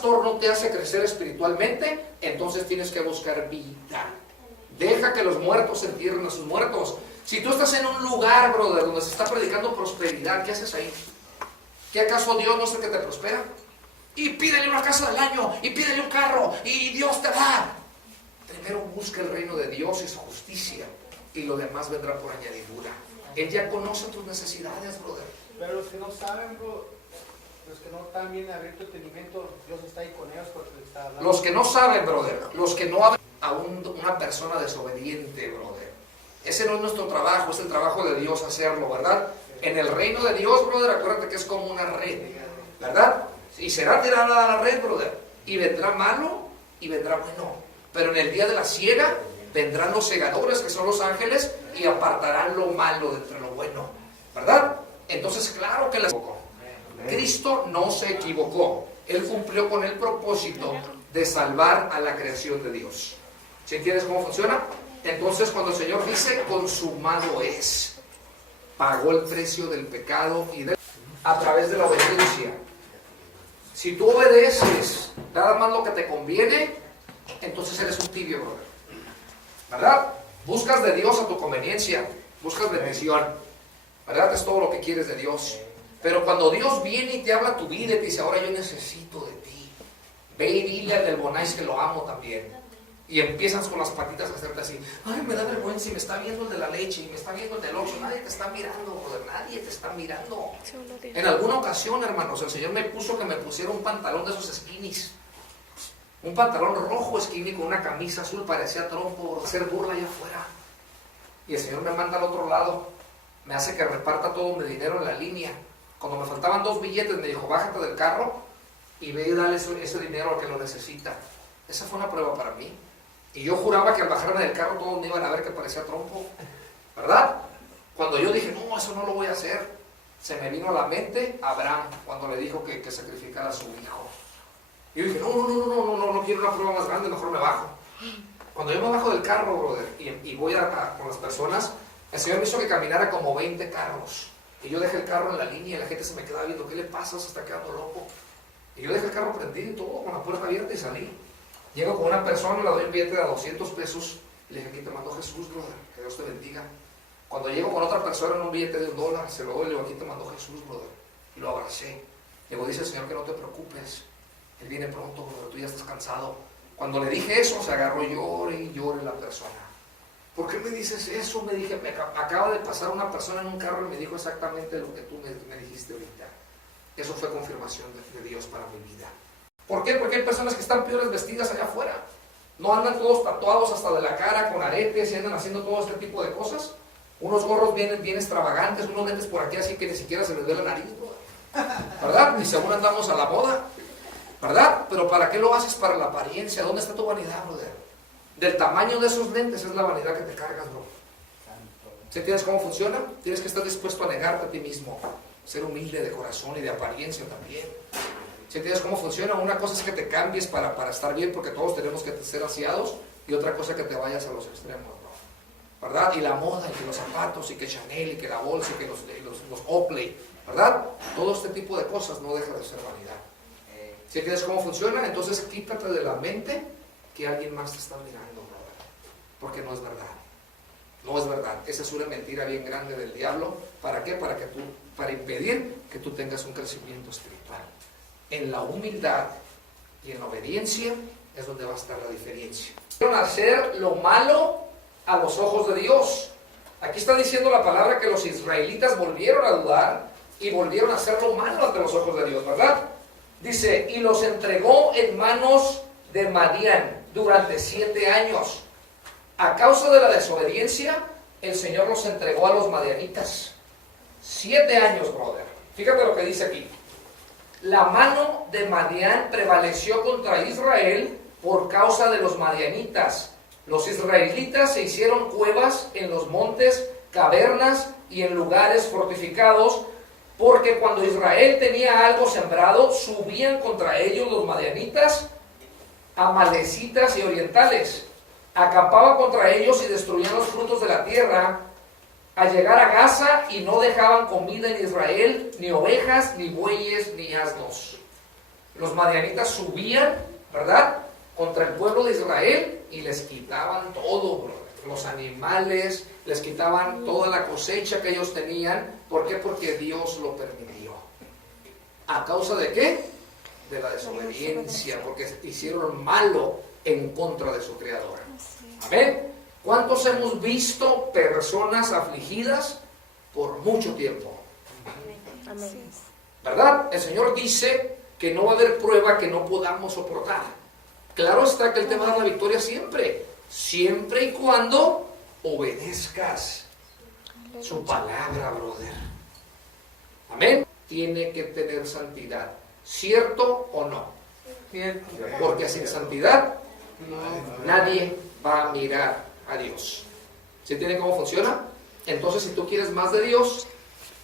pastor no te hace crecer espiritualmente, entonces tienes que buscar vida. Deja que los muertos entierren a sus muertos. Si tú estás en un lugar, brother, donde se está predicando prosperidad, ¿qué haces ahí? ¿Qué acaso Dios no es el que te prospera? Y pídele una casa del año, y pídele un carro, y Dios te da. Primero busca el reino de Dios y su justicia, y lo demás vendrá por añadidura. Él ya conoce tus necesidades, brother. Pero los que no saben, bro, los que no están bien abierto entendimiento, Dios está ahí con ellos porque les está hablando. Los que no saben, brother, los que no hablan a una persona desobediente, brother. Ese no es nuestro trabajo, es el trabajo de Dios hacerlo, ¿verdad? En el reino de Dios, brother, acuérdate que es como una red, ¿verdad? Y será tirada a la red, brother. Y vendrá malo y vendrá bueno. Pero en el día de la siega vendrán los segadores, que son los ángeles, y apartarán lo malo de entre lo bueno, ¿verdad? Entonces, claro que Cristo no se equivocó. Él cumplió con el propósito de salvar a la creación de Dios. ¿Sí entiendes cómo funciona? Entonces, cuando el Señor dice, consumado es, pagó el precio del pecado y a través de la obediencia. Si tú obedeces nada más lo que te conviene, entonces eres un tibio, brother, ¿verdad? Buscas de Dios a tu conveniencia, buscas bendición, ¿verdad? Es todo lo que quieres de Dios. Pero cuando Dios viene y te habla tu vida y te dice, ahora yo necesito de ti, ve y dile al del Bonais que lo amo también. Y empiezas con las patitas a hacerte así, ay, me da vergüenza y me está viendo el de la leche y me está viendo el del Oxxo. Nadie te está mirando, brother, nadie te está mirando. En alguna ocasión, hermanos, el Señor me puso que me pusiera un pantalón de esos skinnies. Un pantalón rojo skinny con una camisa azul, parecía trompo, por hacer burla allá afuera. Y el Señor me manda al otro lado, me hace que reparta todo mi dinero en la línea. Cuando me faltaban 2 billetes, me dijo, bájate del carro y ve y dale ese dinero al que lo necesita. Esa fue una prueba para mí. Y yo juraba que al bajarme del carro todos me iban a ver que parecía trompo, ¿verdad? Cuando yo dije, no, eso no lo voy a hacer, se me vino a la mente Abraham cuando le dijo que sacrificara a su hijo. Y yo dije, no quiero una prueba más grande, mejor me bajo. Cuando yo me bajo del carro, brother, y voy con las personas, el Señor me hizo que caminara como 20 carros. Y yo dejé el carro en la línea y la gente se me quedaba viendo, ¿qué le pasa? Se está quedando loco. Y yo dejé el carro prendido y todo, con la puerta abierta y salí. Llego con una persona, le doy un billete de 200 pesos y le dije, aquí te mandó Jesús, brother, que Dios te bendiga. Cuando llego con otra persona en un billete de $1, se lo doy y le digo, aquí te mandó Jesús, brother. Y lo abracé. Luego dice el Señor que no te preocupes, Él viene pronto, brother, tú ya estás cansado. Cuando le dije eso, se agarró llore y llore la persona. ¿Por qué me dices eso? Me dije, acaba de pasar una persona en un carro y me dijo exactamente lo que tú me dijiste ahorita. Eso fue confirmación de Dios para mi vida. ¿Por qué? Porque hay personas que están peores vestidas allá afuera. No andan todos tatuados hasta de la cara, con aretes, y andan haciendo todo este tipo de cosas. Unos gorros bien extravagantes, unos lentes por aquí así que ni siquiera se les ve la nariz, ¿verdad? Y según andamos a la moda, ¿verdad? Pero ¿para qué lo haces? Para la apariencia. ¿Dónde está tu vanidad, brother? Del tamaño de esos lentes es la vanidad que te cargas, bro. ¿Sí entiendes cómo funciona? Tienes que estar dispuesto a negarte a ti mismo, ser humilde de corazón y de apariencia también. ¿Sí entiendes cómo funciona? Una cosa es que te cambies para estar bien, porque todos tenemos que ser aseados, y otra cosa es que te vayas a los extremos, ¿no? ¿Verdad? Y la moda, y que los zapatos, y que Chanel, y que la bolsa, y que los Oakley, ¿verdad? Todo este tipo de cosas no deja de ser vanidad. ¿Sí entiendes cómo funciona? Entonces quítate de la mente que alguien más te está mirando, brother, porque no es verdad. No es verdad. Esa es una mentira bien grande del diablo. ¿Para qué? Para impedir que tú tengas un crecimiento espiritual. En la humildad y en la obediencia es donde va a estar la diferencia. Quieren hacer lo malo a los ojos de Dios. Aquí está diciendo la palabra que los israelitas volvieron a dudar y volvieron a hacer lo malo ante los ojos de Dios, ¿verdad? Dice, y los entregó en manos de Madián durante 7 años. A causa de la desobediencia, el Señor los entregó a los madianitas. 7 años, brother. Fíjate lo que dice aquí. La mano de Madián prevaleció contra Israel por causa de los madianitas. Los israelitas se hicieron cuevas en los montes, cavernas y en lugares fortificados, porque cuando Israel tenía algo sembrado, subían contra ellos los madianitas, amalecitas y orientales. Acampaban contra ellos y destruían los frutos de la tierra, al llegar a Gaza, y no dejaban comida en Israel, ni ovejas, ni bueyes, ni asnos. Los madianitas subían, ¿verdad?, contra el pueblo de Israel y les quitaban todo, brother. Los animales, les quitaban toda la cosecha que ellos tenían. ¿Por qué? Porque Dios lo permitió. ¿A causa de qué? De la desobediencia, porque hicieron malo en contra de su Creador. Amén. ¿Cuántos hemos visto personas afligidas por mucho tiempo? Amén. ¿Verdad? El Señor dice que no va a haber prueba que no podamos soportar. Claro está que Él te va a dar la victoria siempre, siempre y cuando obedezcas su palabra, brother. Amén. Tiene que tener santidad, ¿cierto o no? Porque sin santidad nadie va a mirar a Dios. ¿Sí entienden cómo funciona? Entonces, si tú quieres más de Dios,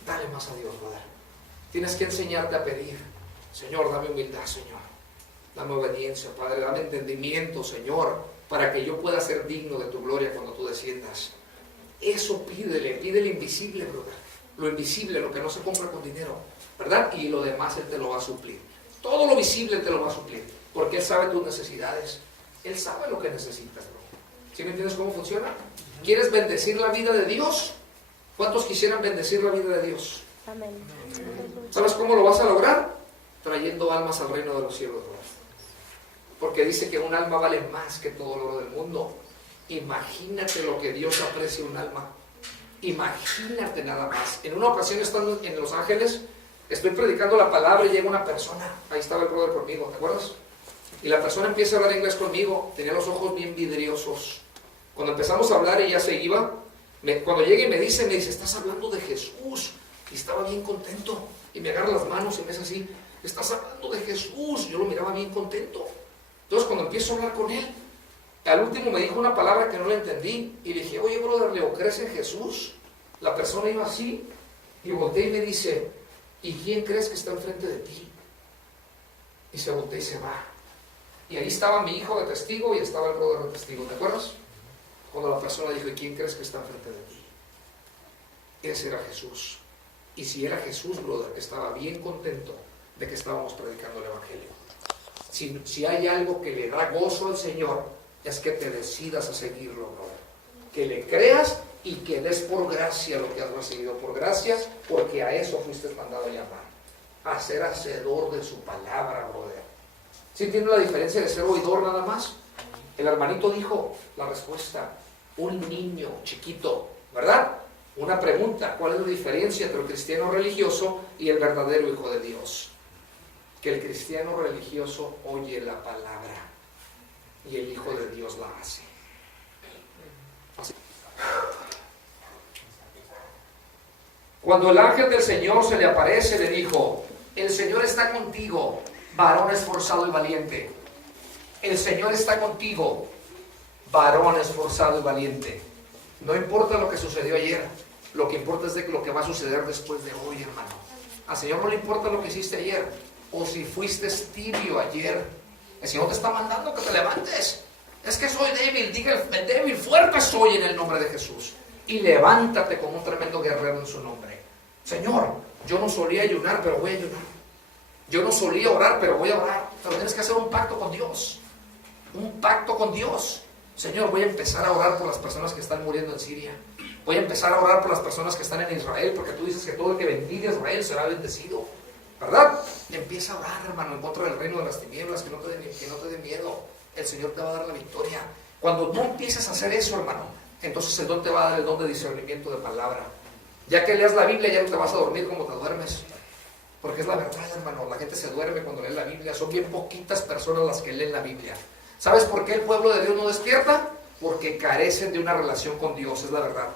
dale más a Dios, brother. Tienes que enseñarte a pedir. Señor, dame humildad, Señor. Dame obediencia, Padre. Dame entendimiento, Señor, para que yo pueda ser digno de tu gloria cuando tú desciendas. Eso pídele invisible, brother. Lo invisible, lo que no se compra con dinero, ¿verdad? Y lo demás Él te lo va a suplir. Todo lo visible Él te lo va a suplir, porque Él sabe tus necesidades. Él sabe lo que necesitas, bro. ¿Sí me entiendes cómo funciona? ¿Quieres bendecir la vida de Dios? ¿Cuántos quisieran bendecir la vida de Dios? Amén. ¿Sabes cómo lo vas a lograr? Trayendo almas al reino de los cielos, bro. Porque dice que un alma vale más que todo el oro del mundo. Imagínate lo que Dios aprecia un alma. Imagínate nada más. En una ocasión, estando en Los Ángeles, estoy predicando la palabra y llega una persona. Ahí estaba el brother conmigo, ¿te acuerdas? Y la persona empieza a hablar inglés conmigo. Tenía los ojos bien vidriosos. Cuando empezamos a hablar, ella se iba. Cuando llega y me dice, estás hablando de Jesús. Y estaba bien contento. Y me agarra las manos y me dice así, estás hablando de Jesús. Yo lo miraba bien contento. Entonces, cuando empiezo a hablar con él, al último me dijo una palabra que no le entendí. Y le dije, oye, brother, ¿le crees en Jesús? La persona iba así. Y volteé y me dice, ¿y quién crees que está enfrente de ti? Y se voltea y se va. Y ahí estaba mi hijo de testigo y estaba el brother de testigo. ¿Te acuerdas? Cuando la persona dijo, ¿y quién crees que está enfrente de ti? Ese era Jesús. Y si era Jesús, brother, estaba bien contento de que estábamos predicando el Evangelio. Si hay algo que le da gozo al Señor, es que te decidas a seguirlo, brother. Que le creas y que des por gracia lo que has recibido por gracia, porque a eso fuiste mandado a llamar. A ser hacedor de su palabra, brother. ¿Sí entienden la diferencia de ser oidor nada más? El hermanito dijo la respuesta. Un niño chiquito, ¿verdad? Una pregunta, ¿cuál es la diferencia entre el cristiano religioso y el verdadero hijo de Dios? Que el cristiano religioso oye la palabra y el hijo de Dios la hace. Así. Cuando el ángel del Señor se le aparece, le dijo, el Señor está contigo, varón esforzado y valiente. El Señor está contigo, varón esforzado y valiente. No importa lo que sucedió ayer, lo que importa es de lo que va a suceder después de hoy, hermano. Al Señor no le importa lo que hiciste ayer, o si fuiste tibio ayer. El Señor te está mandando que te levantes. Es que soy débil, diga el débil, fuerte soy en el nombre de Jesús. Y levántate como un tremendo guerrero en su nombre. Señor, yo no solía ayunar, pero voy a ayunar. Yo no solía orar, pero voy a orar. Pero tienes que hacer un pacto con Dios. Un pacto con Dios. Señor, voy a empezar a orar por las personas que están muriendo en Siria. Voy a empezar a orar por las personas que están en Israel, porque tú dices que todo el que bendiga a Israel será bendecido, ¿verdad? Empieza a orar, hermano, en contra del reino de las tinieblas, que no te dé miedo. El Señor te va a dar la victoria. Cuando tú empiezas a hacer eso, hermano, entonces el don te va a dar el don de discernimiento de palabra. Ya que leas la Biblia, ya no te vas a dormir como te duermes. Porque es la verdad, hermano. La gente se duerme cuando lee la Biblia. Son bien poquitas personas las que leen la Biblia. ¿Sabes por qué el pueblo de Dios no despierta? Porque carecen de una relación con Dios, es la verdad.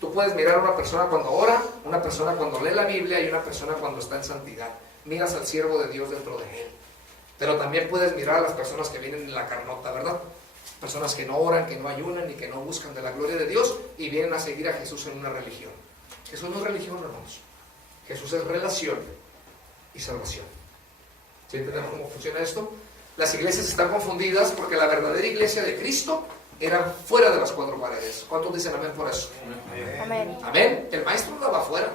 Tú puedes mirar a una persona cuando ora, una persona cuando lee la Biblia y una persona cuando está en santidad. Miras al siervo de Dios dentro de él. Pero también puedes mirar a las personas que vienen en la carnota, ¿verdad? Personas que no oran, que no ayunan y que no buscan de la gloria de Dios y vienen a seguir a Jesús en una religión. Jesús no es religión, hermanos. Jesús es relación y salvación. ¿Sí entendemos cómo funciona esto? Las iglesias están confundidas porque la verdadera iglesia de Cristo era fuera de las cuatro paredes. ¿Cuántos dicen amén por eso? Amén. Amén. El maestro andaba afuera.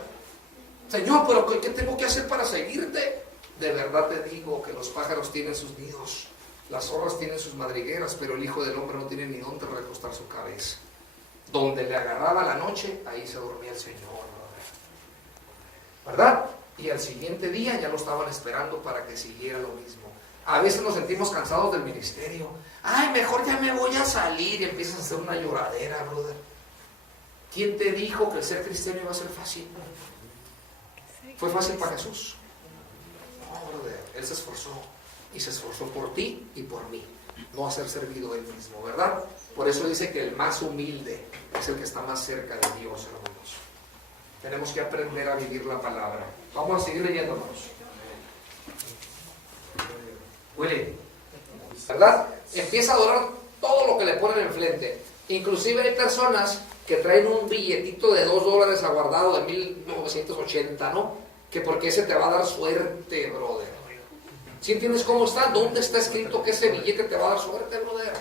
Señor, pero ¿qué tengo que hacer para seguirte? De verdad te digo que los pájaros tienen sus nidos, las zorras tienen sus madrigueras, pero el Hijo del Hombre no tiene ni dónde recostar su cabeza. Donde le agarraba la noche, ahí se dormía el Señor, ¿verdad? Y al siguiente día ya lo estaban esperando para que siguiera lo mismo. A veces nos sentimos cansados del ministerio. Ay, mejor ya me voy a salir, y empiezas a hacer una lloradera, brother. ¿Quién te dijo que el ser cristiano iba a ser fácil? ¿Fue fácil para Jesús? No, brother. Él se esforzó, y se esforzó por ti y por mí, no a ser servido él mismo, ¿verdad? Por eso dice que el más humilde es el que está más cerca de Dios, hermanos. Tenemos que aprender a vivir la palabra. Vamos a seguir leyendo, hermanos. Willy, ¿verdad? Empieza a adorar todo lo que le ponen enfrente. Inclusive hay personas que traen un billetito de $2 aguardado de 1980, ¿no? Que porque ese te va a dar suerte, brother. ¿Sí entiendes cómo está? ¿Dónde está escrito que ese billete te va a dar suerte, brother?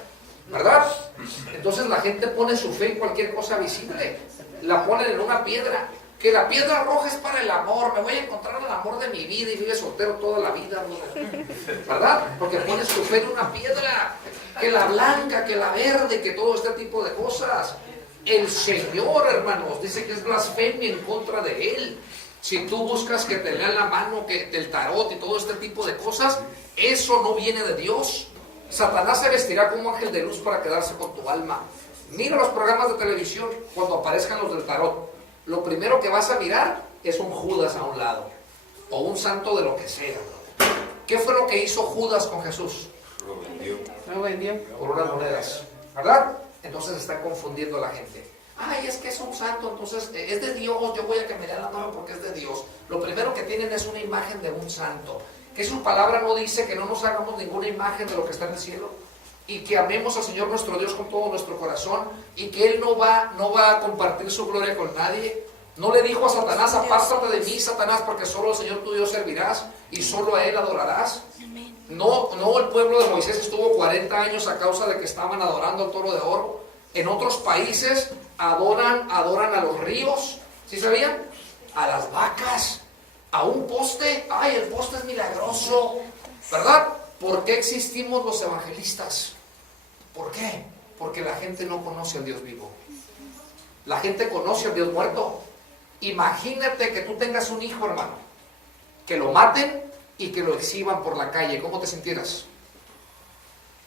¿Verdad? Entonces la gente pone su fe en cualquier cosa visible. La ponen en una piedra. Que la piedra roja es para el amor. Me voy a encontrar el amor de mi vida y vive soltero toda la vida, brother. ¿Verdad? Porque pones tu fe en una piedra. Que la blanca, que la verde, que todo este tipo de cosas. El Señor, hermanos, dice que es blasfemia en contra de Él. Si tú buscas que te lean la mano, que el tarot y todo este tipo de cosas, eso no viene de Dios. Satanás se vestirá como ángel de luz para quedarse con tu alma. Mira los programas de televisión cuando aparezcan los del tarot. Lo primero que vas a mirar es un Judas a un lado, o un santo de lo que sea. ¿Qué fue lo que hizo Judas con Jesús? Lo vendió por unas monedas, ¿verdad? Entonces está confundiendo a la gente. Ay, es que es un santo, entonces es de Dios, yo voy a que me dé la mano porque es de Dios. Lo primero que tienen es una imagen de un santo. Que su palabra no dice que no nos hagamos ninguna imagen de lo que está en el cielo, y que amemos al Señor nuestro Dios con todo nuestro corazón, y que Él no va a compartir su gloria con nadie. No le dijo a Satanás: apártate de mí, Satanás, porque solo al Señor tu Dios servirás y solo a Él adorarás. No, el pueblo de Moisés estuvo 40 años a causa de que estaban adorando al toro de oro. En otros países adoran a los ríos, ¿sí sabían? A las vacas, a un poste. Ay, el poste es milagroso, ¿verdad? ¿Por qué existimos los evangelistas? ¿Por qué? Porque la gente no conoce al Dios vivo. La gente conoce al Dios muerto. Imagínate que tú tengas un hijo, hermano, que lo maten y que lo exhiban por la calle. ¿Cómo te sintieras?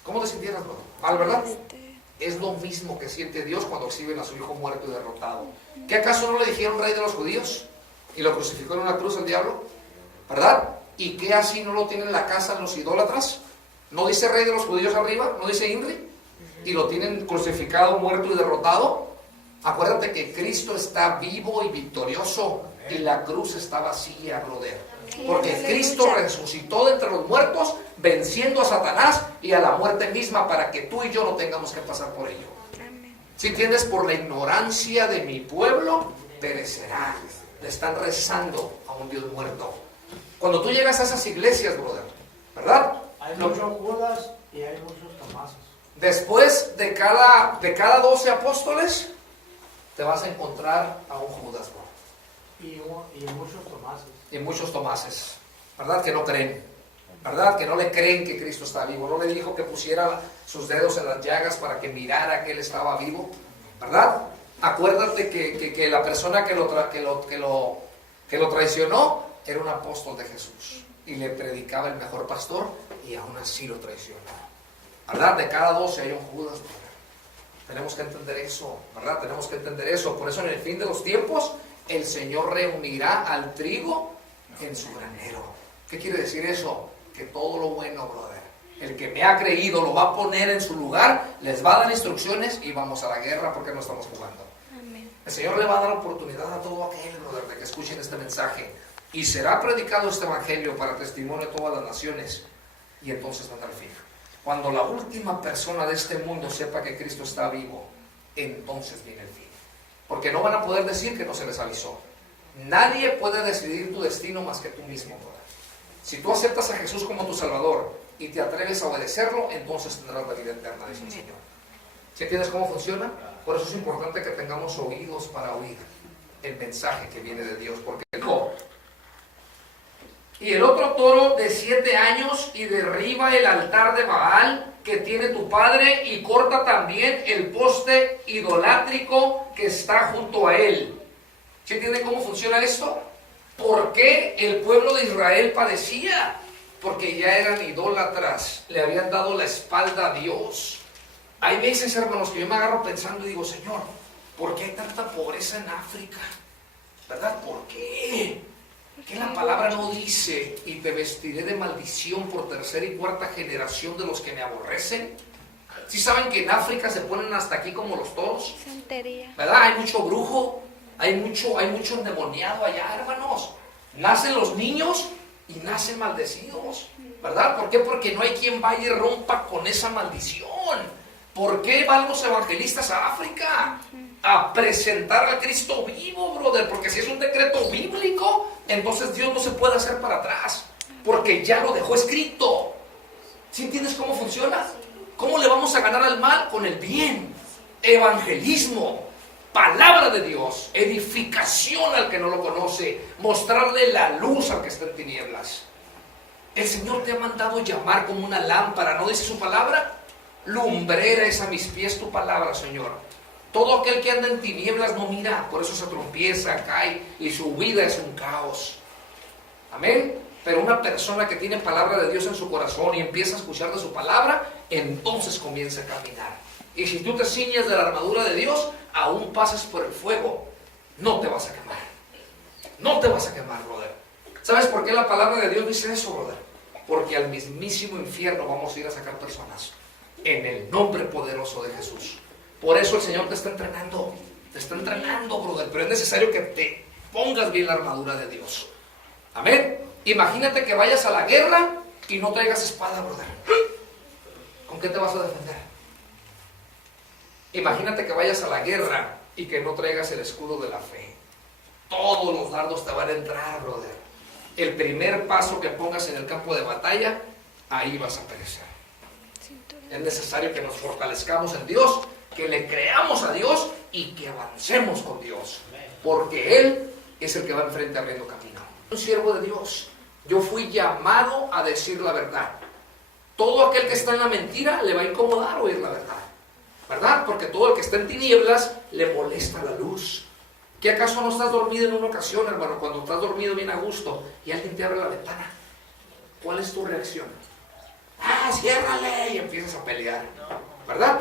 ¿Cómo te sintieras, bro? Mal, ¿verdad? Es lo mismo que siente Dios cuando exhiben a su hijo muerto y derrotado. ¿Qué acaso no le dijeron rey de los judíos? Y lo crucificó en una cruz el diablo, ¿verdad? ¿Y qué así no lo tienen en la casa los idólatras? ¿No dice rey de los judíos arriba? ¿No dice Inri? Y lo tienen crucificado, muerto y derrotado. Acuérdate que Cristo está vivo y victorioso, y la cruz está vacía, brother. Porque Cristo resucitó de entre los muertos, venciendo a Satanás y a la muerte misma, para que tú y yo no tengamos que pasar por ello. Si entiendes, por la ignorancia de mi pueblo perecerá. Le están rezando a un Dios muerto. Cuando tú llegas a esas iglesias, brother, ¿verdad? Hay muchos Judas y hay muchos Tomases. Después de cada 12 apóstoles, te vas a encontrar a un Judas, bro. Y muchos Tomases. Y muchos Tomases, ¿verdad? Que no creen, ¿verdad? Que no le creen que Cristo está vivo. No le dijo que pusiera sus dedos en las llagas para que mirara que Él estaba vivo, ¿verdad? Acuérdate que la persona que lo traicionó era un apóstol de Jesús, y le predicaba el mejor pastor, y aún así lo traicionó, ¿verdad? De cada 12 hay un Judas, ¿verdad? Tenemos que entender eso, ¿verdad? Tenemos que entender eso. Por eso en el fin de los tiempos el Señor reunirá al trigo en su granero. ¿Qué quiere decir eso? Que todo lo bueno, brother, el que me ha creído lo va a poner en su lugar, les va a dar instrucciones y vamos a la guerra, porque no estamos jugando. Amén. El Señor le va a dar oportunidad a todo aquel, brother, de que escuchen este mensaje, y será predicado este evangelio para testimonio de todas las naciones, y entonces vendrá el fin. Cuando la última persona de este mundo sepa que Cristo está vivo, entonces viene el fin. Porque no van a poder decir que no se les avisó. Nadie puede decidir tu destino más que tú mismo, brother. Si tú aceptas a Jesús como tu Salvador y te atreves a obedecerlo, entonces tendrás la vida eterna, dice el Señor. ¿Sí entiendes cómo funciona? Por eso es importante que tengamos oídos para oír el mensaje que viene de Dios. Porque no, Y el otro toro de 7 años, y derriba el altar de Baal que tiene tu padre, y corta también el poste idolátrico que está junto a él. ¿Sí entienden cómo funciona esto? ¿Por qué el pueblo de Israel padecía? Porque ya eran idólatras, le habían dado la espalda a Dios. Hay veces, hermanos, que yo me agarro pensando y digo, Señor, ¿por qué hay tanta pobreza en África? ¿Verdad? ¿Por qué? ¿Qué la palabra no dice? Y te vestiré de maldición por tercera y cuarta generación de los que me aborrecen. ¿Sí saben que en África se ponen hasta aquí como los toros? Santería. ¿Verdad? Hay mucho brujo, hay mucho endemoniado allá, hermanos. Nacen los niños y nacen maldecidos, ¿verdad? ¿Por qué? Porque no hay quien vaya y rompa con esa maldición. ¿Por qué van los evangelistas a África? A presentar a Cristo vivo, brother. Porque si es un decreto bíblico, entonces Dios no se puede hacer para atrás, porque ya lo dejó escrito. ¿Sí entiendes cómo funciona? ¿Cómo le vamos a ganar al mal? Con el bien. Evangelismo, palabra de Dios, edificación al que no lo conoce, mostrarle la luz al que está en tinieblas. El Señor te ha mandado llamar como una lámpara, ¿no dice su palabra? Lumbrera es a mis pies tu palabra, Señor. Todo aquel que anda en tinieblas no mira, por eso se tropieza, cae, y su vida es un caos. Amén. Pero una persona que tiene palabra de Dios en su corazón y empieza a escuchar de su palabra, entonces comienza a caminar. Y si tú te ciñes de la armadura de Dios, aún pases por el fuego, no te vas a quemar. No te vas a quemar, brother. ¿Sabes por qué la palabra de Dios dice eso, brother? Porque al mismísimo infierno vamos a ir a sacar personas, en el nombre poderoso de Jesús. Por eso el Señor te está entrenando, brother. Pero es necesario que te pongas bien la armadura de Dios. Amén. Imagínate que vayas a la guerra y no traigas espada, brother. ¿Con qué te vas a defender? Imagínate que vayas a la guerra y que no traigas el escudo de la fe. Todos los dardos te van a entrar, brother. El primer paso que pongas en el campo de batalla, ahí vas a perecer. Es necesario que nos fortalezcamos en Dios, que le creamos a Dios y que avancemos con Dios, porque Él es el que va enfrente abriendo camino. Un siervo de Dios, yo fui llamado a decir la verdad. Todo aquel que está en la mentira le va a incomodar oír la verdad, ¿verdad? Porque todo el que está en tinieblas le molesta la luz. ¿Qué acaso no estás dormido en una ocasión, hermano, cuando estás dormido bien a gusto y alguien te abre la ventana? ¿Cuál es tu reacción? ¡Ah, ciérrale! Y empiezas a pelear, ¿verdad?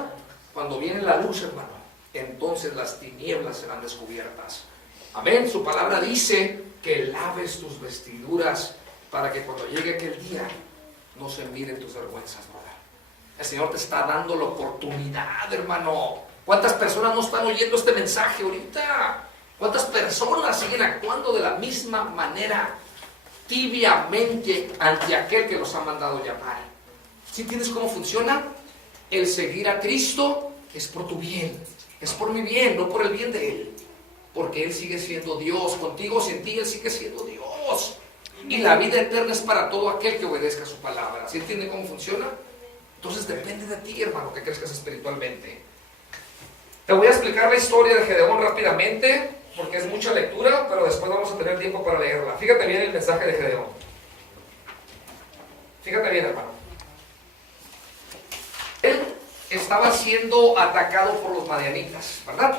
Cuando viene la luz, hermano, entonces las tinieblas serán descubiertas. Amén. Su palabra dice que laves tus vestiduras para que cuando llegue aquel día no se miren tus vergüenzas, ¿verdad? El Señor te está dando la oportunidad, hermano. ¿Cuántas personas no están oyendo este mensaje ahorita? ¿Cuántas personas siguen actuando de la misma manera, tibiamente, ante aquel que los ha mandado llamar? ¿Sí entiendes cómo funciona? El seguir a Cristo es por tu bien, es por mi bien, no por el bien de Él. Porque Él sigue siendo Dios, contigo, sin ti, Él sigue siendo Dios. Y la vida eterna es para todo aquel que obedezca su palabra. ¿Sí entiende cómo funciona? Entonces depende de ti, hermano, que crezcas espiritualmente. Te voy a explicar la historia de Gedeón rápidamente, porque es mucha lectura, pero después vamos a tener tiempo para leerla. Fíjate bien el mensaje de Gedeón. Fíjate bien, hermano. Él estaba siendo atacado por los madianitas, ¿verdad?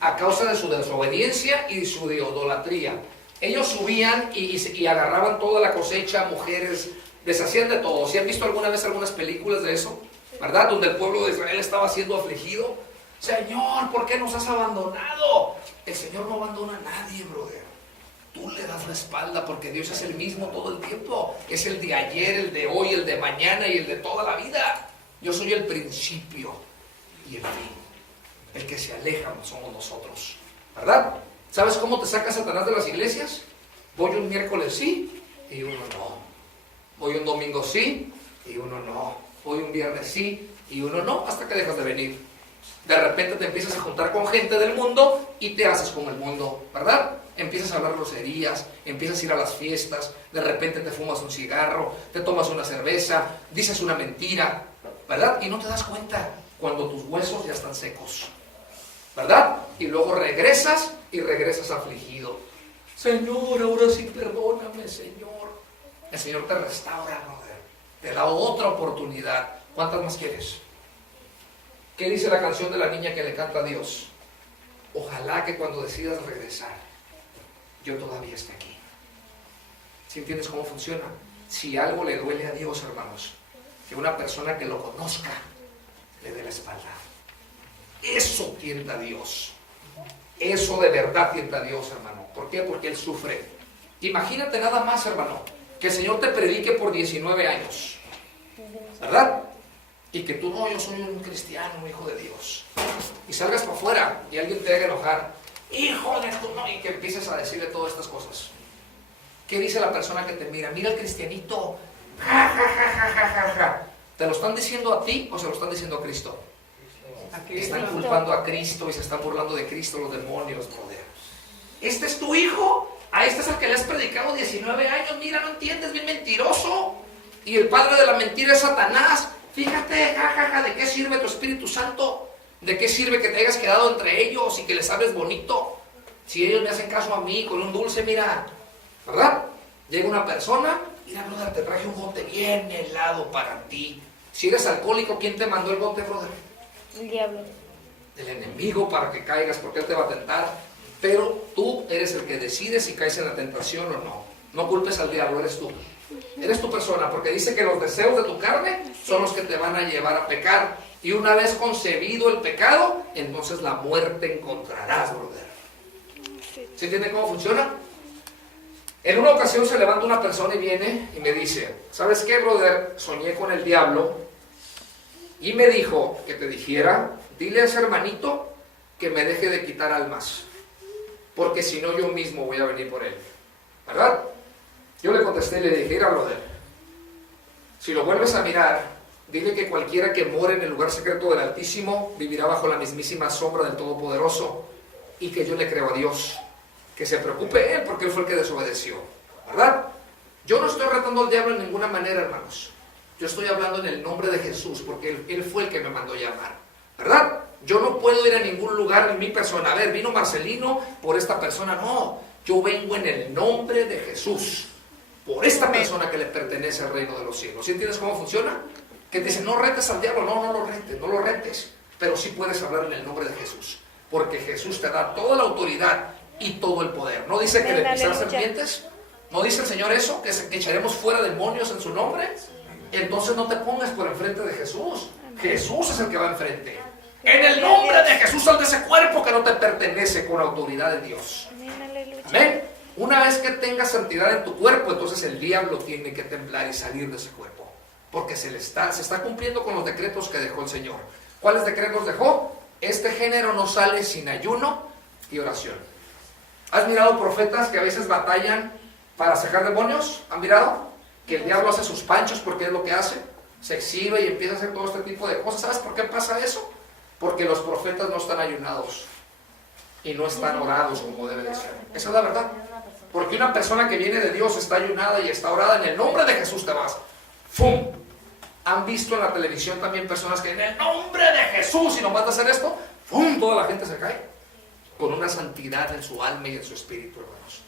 A causa de su desobediencia y su idolatría. Ellos subían y agarraban toda la cosecha, mujeres, deshacían de todo. ¿Sí han visto alguna vez algunas películas de eso? ¿Verdad? Donde el pueblo de Israel estaba siendo afligido. Señor, ¿por qué nos has abandonado? El Señor no abandona a nadie, brother. Tú le das la espalda porque Dios es el mismo todo el tiempo. Es el de ayer, el de hoy, el de mañana y el de toda la vida. Yo soy el principio y el fin. El que se aleja somos nosotros, ¿verdad? ¿Sabes cómo te saca Satanás de las iglesias? Voy un miércoles sí y uno no. Voy un domingo sí y uno no. Voy un viernes sí y uno no, hasta que dejas de venir. De repente te empiezas a juntar con gente del mundo y te haces con el mundo, ¿verdad? Empiezas a hablar groserías, empiezas a ir a las fiestas, de repente te fumas un cigarro, te tomas una cerveza, dices una mentira, ¿verdad? Y no te das cuenta cuando tus huesos ya están secos, ¿verdad? Y luego regresas y regresas afligido. Señor, ahora sí perdóname, Señor. El Señor te restaura, brother. Te da otra oportunidad. ¿Cuántas más quieres? ¿Qué dice la canción de la niña que le canta a Dios? Ojalá que cuando decidas regresar, yo todavía esté aquí. ¿Sí entiendes cómo funciona? Si algo le duele a Dios, hermanos, que una persona que lo conozca le dé la espalda. Eso tienta a Dios. Eso de verdad tienta a Dios, hermano. ¿Por qué? Porque Él sufre. Imagínate nada más, hermano, que el Señor te predique por 19 años, ¿verdad? Y que tú, no, yo soy un cristiano, un hijo de Dios. Y salgas para afuera y alguien te haga enojar. Hijo de tu no, y que empieces a decirle todas estas cosas. ¿Qué dice la persona que te mira? Mira el cristianito. Ja, ja, ja, ja, ja, ja, ja. ¿Te lo están diciendo a ti o se lo están diciendo a Cristo? Están culpando a Cristo y se están burlando de Cristo los demonios, brother. ¿Este es tu hijo? A este es el que le has predicado 19 años. Mira, no entiendes, bien mentiroso. Y el padre de la mentira es Satanás. Fíjate, jajaja, ¿de qué sirve tu Espíritu Santo? ¿De qué sirve que te hayas quedado entre ellos y que les hables bonito? Si ellos me hacen caso a mí con un dulce, mira, ¿verdad? Llega una persona, mira, brother, te traje un bote bien helado para ti. Si eres alcohólico, ¿quién te mandó el bote, brother? El diablo. El enemigo, para que caigas, porque él te va a tentar. Pero tú eres el que decide si caes en la tentación o no. No culpes al diablo, eres tú. Eres tu persona, porque dice que los deseos de tu carne son los que te van a llevar a pecar. Y una vez concebido el pecado, entonces la muerte encontrarás, brother. ¿Sí entiende cómo funciona? En una ocasión se levanta una persona y viene y me dice, ¿sabes qué, brother? Soñé con el diablo y me dijo que te dijera, dile a ese hermanito que me deje de quitar almas, porque si no yo mismo voy a venir por él, ¿verdad? Yo le contesté y le dije, mira, brother, si lo vuelves a mirar, dile que cualquiera que more en el lugar secreto del Altísimo vivirá bajo la mismísima sombra del Todopoderoso, y que yo le creo a Dios, que se preocupe él porque él fue el que desobedeció, ¿verdad? Yo no estoy retando al diablo en ninguna manera, hermanos. Yo estoy hablando en el nombre de Jesús, porque él fue el que me mandó llamar, ¿verdad? Yo no puedo ir a ningún lugar en mi persona. A ver, vino Marcelino por esta persona. No, yo vengo en el nombre de Jesús, por esta persona que le pertenece al reino de los cielos. ¿Sí entiendes cómo funciona? Que te dicen, no retes al diablo. No, no lo retes. Pero sí puedes hablar en el nombre de Jesús, porque Jesús te da toda la autoridad y todo el poder. ¿No dice que de pisar serpientes? ¿No dice el Señor eso? Que echaremos fuera demonios en su nombre. Entonces no te pongas por enfrente de Jesús. Jesús es el que va enfrente. En el nombre de Jesús, sal de ese cuerpo que no te pertenece, con autoridad de Dios. Amén. Una vez que tengas santidad en tu cuerpo, entonces el diablo tiene que temblar y salir de ese cuerpo, porque se está cumpliendo con los decretos que dejó el Señor. ¿Cuáles decretos dejó? Este género no sale sin ayuno y oración. ¿Has mirado profetas que a veces batallan para sacar demonios? ¿Han mirado? Que el diablo hace sus panchos, porque es lo que hace. Se exhibe y empieza a hacer todo este tipo de cosas. ¿Sabes por qué pasa eso? Porque los profetas no están ayunados y no están orados como debe de ser. Esa es la verdad. Porque una persona que viene de Dios está ayunada y está orada, en el nombre de Jesús te vas. ¡Fum! ¿Han visto en la televisión también personas que en el nombre de Jesús, y nomás de hacer esto, ¡fum!, toda la gente se cae? Con una santidad en su alma y en su espíritu, hermanos.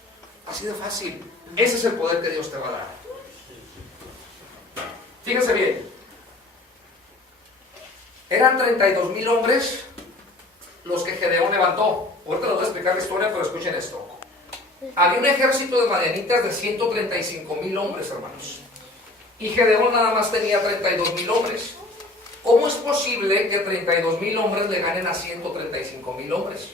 Así de fácil. Ese es el poder que Dios te va a dar. Fíjense bien. Eran 32,000 hombres los que Gedeón levantó. Ahorita les voy a explicar la historia, pero escuchen esto. Había un ejército de madianitas de 135,000 hombres, hermanos. Y Gedeón nada más tenía 32,000 hombres. ¿Cómo es posible que 32,000 hombres le ganen a 135,000 hombres?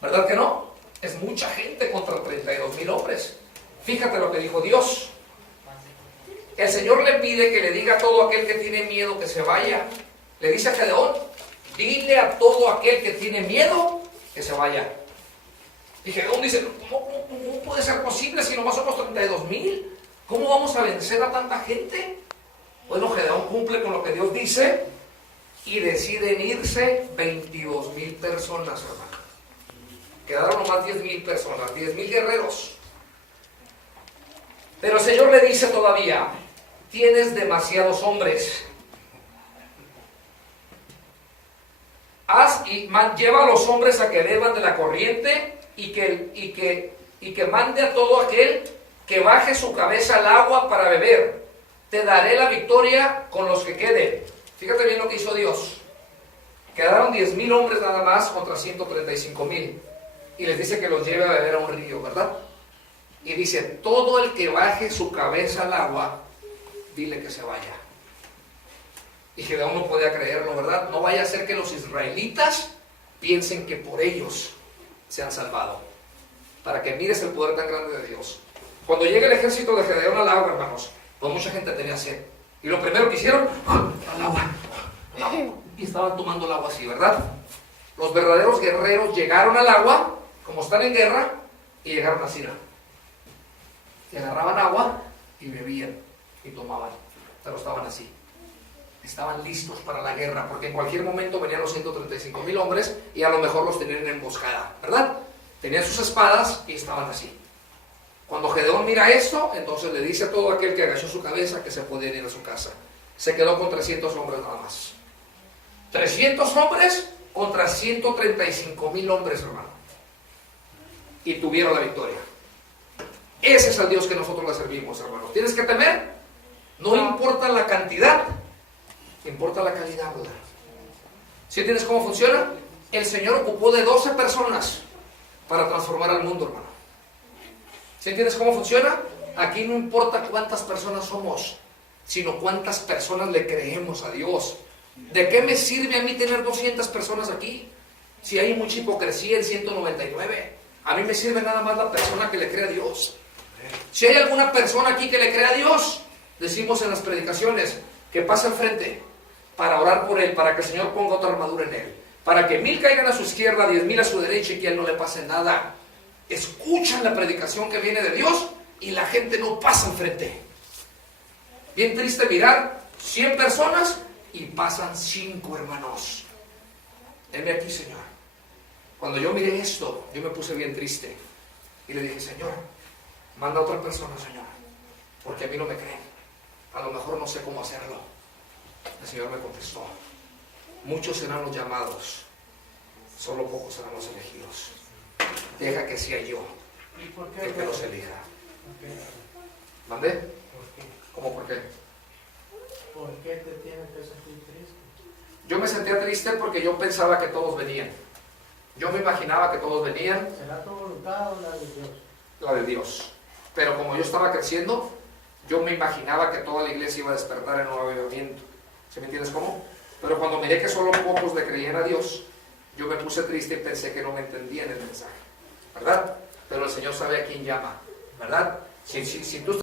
¿Verdad que no? Es mucha gente contra 32,000 hombres. Fíjate lo que dijo Dios. El Señor le pide que le diga a todo aquel que tiene miedo que se vaya. Le dice a Gedeón, dile a todo aquel que tiene miedo que se vaya. Y Gedeón dice, ¿cómo puede ser posible si nomás somos 32,000? ¿Cómo vamos a vencer a tanta gente? Bueno, Gedeón cumple con lo que Dios dice y deciden irse 22,000 personas, hermano. Quedaron nomás 10,000 personas, 10,000 guerreros. Pero el Señor le dice todavía, tienes demasiados hombres. Lleva a los hombres a que beban de la corriente y que mande a todo aquel que baje su cabeza al agua para beber. Te daré la victoria con los que queden. Fíjate bien lo que hizo Dios. Quedaron 10,000 hombres nada más contra 135,000. Y les dice que los lleve a beber a un río, ¿verdad? Y dice, todo el que baje su cabeza al agua, dile que se vaya. Y Gedeón no podía creerlo, ¿verdad? No vaya a ser que los israelitas piensen que por ellos se han salvado. Para que mires el poder tan grande de Dios. Cuando llega el ejército de Gedeón al agua, hermanos, pues mucha gente tenía sed. Y lo primero que hicieron, al agua. Y estaban tomando el agua así, ¿verdad? Los verdaderos guerreros llegaron al agua, como están en guerra, y llegaron así, ¿no? Y agarraban agua y bebían y tomaban, pero estaban así. Estaban listos para la guerra, porque en cualquier momento venían los 135,000 hombres y a lo mejor los tenían en emboscada, ¿verdad? Tenían sus espadas y estaban así. Cuando Gedeón mira esto, entonces le dice a todo aquel que agachó su cabeza que se podía ir a su casa. Se quedó con 300 hombres nada más. 300 hombres contra 135,000 hombres, hermano. Y tuvieron la victoria. Ese es el Dios que nosotros le servimos, hermanos. ¿Tienes que temer? No importa la cantidad, importa la calidad, ¿verdad? ¿Sí entiendes cómo funciona? El Señor ocupó de 12 personas para transformar al mundo, hermano. ¿Sí entiendes cómo funciona? Aquí no importa cuántas personas somos, sino cuántas personas le creemos a Dios. ¿De qué me sirve a mí tener 200 personas aquí? Si hay mucha hipocresía en 199. A mí me sirve nada más la persona que le cree a Dios. Si hay alguna persona aquí que le cree a Dios, decimos en las predicaciones, que pase al frente para orar por él, para que el Señor ponga otra armadura en él, para que 1,000 caigan a su izquierda, 10,000 a su derecha y que a él no le pase nada. Escuchan la predicación que viene de Dios y la gente no pasa al frente. Bien triste mirar 100 personas y pasan 5, hermanos. Heme aquí, Señor. Cuando yo miré esto, yo me puse bien triste y le dije, Señor, manda a otra persona, Señor, porque a mí no me creen. A lo mejor no sé cómo hacerlo. El Señor me contestó, muchos serán los llamados, solo pocos serán los elegidos. Deja que sea yo el que los elija. ¿Mandé? ¿Por qué? ¿Cómo por qué? ¿Por qué te tienes que sentir triste? Yo me sentía triste porque yo pensaba que todos venían. Yo me imaginaba que todos venían. ¿Será tu voluntad o la de Dios? La de Dios. Pero como yo estaba creciendo, yo me imaginaba que toda la iglesia iba a despertar en un avivamiento. ¿Sí me entiendes cómo? Pero cuando miré que solo pocos le creían a Dios, yo me puse triste y pensé que no me entendían el mensaje, ¿verdad? Pero el Señor sabe a quién llama, ¿verdad? Si tú